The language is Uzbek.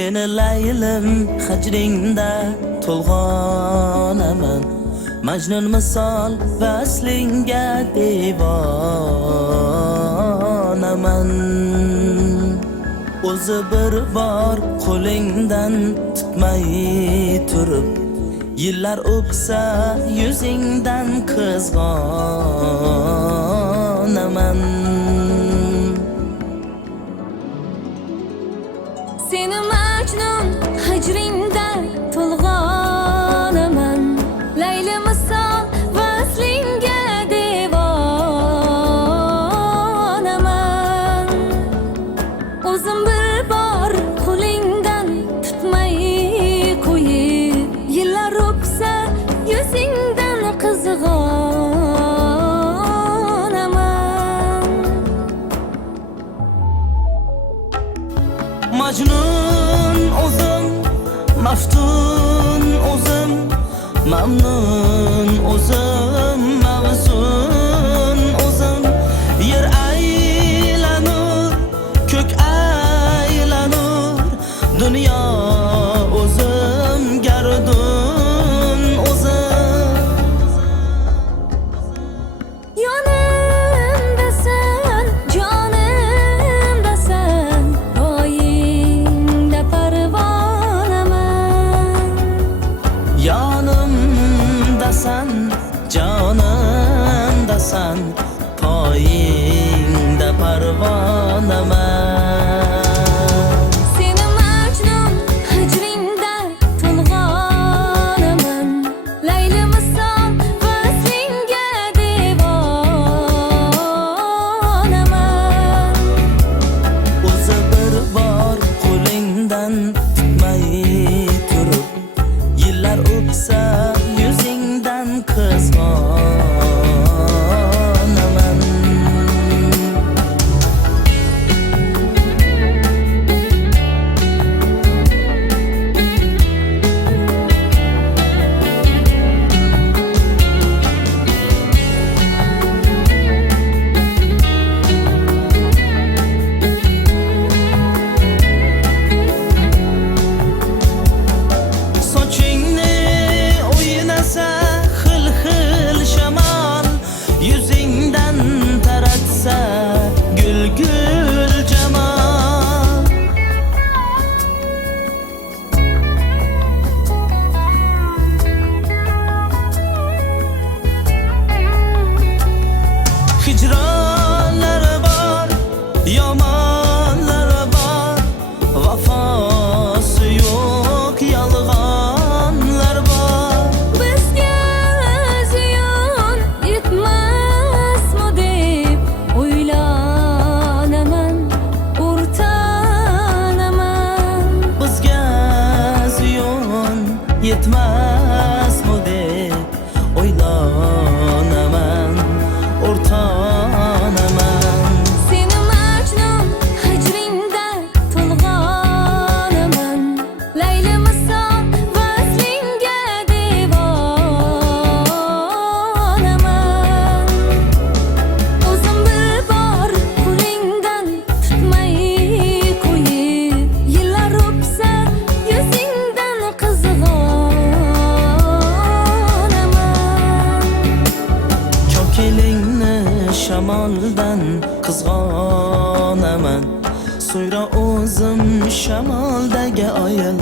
Seni laylim hicringda to'lg'onaman. Majnun misol vaslinga devonaman. O'zi bir bor qo'lingdan tutmay turib, yillar o'psa yuzingdan qizg'onaman. Seni Majnun hicringda to'lg'onaman. Layli misol vaslinga devonaman. O'zim bir bor qo'lingdan tutmay qo'yib, yillar o'psa yuzingdan qizg'onaman. Majnun o'zim, maftun o'zim, mamnun o'zim, mavzun o'zim. Yer aylanur, ko'k aylanur, dunyo o'zim, gardun o'zim. Yonimdasan, jonimdasan, poyingda parvonaman. Yonimdasan, jonimdasan, poyingda parvonaman. Seni Majnun hicringda to'lg'onaman. Layli misol vaslinga devonaman. O'zi bir bor qo'lingdan tutmay turib, yillar o'psa yuzingdan qizg'onaman. Sochingni o'ynasa xil-xil shamol, yuzingdan taratsa gul-gul jamol. Hicronlari bor, yomonlari bor, vafosi yo'q, yolg'onlar bor. Bizga ziyon yetmasmi deb o'ylanaman, o'rtanaman. Bizga ziyon yetmasmi deb o'ylanaman, o'rtanaman. Seni Majnun hicringda to'lg'onaman. Layli misol vaslinga devonaman. O'zim bir bor qo'lingdan tutmay qo'yib, yillar o'psa yuzingdan qizg'onaman. Ko'kelingni shamoldan qizg'onaman. So'yra o'zim shamoldagi oylar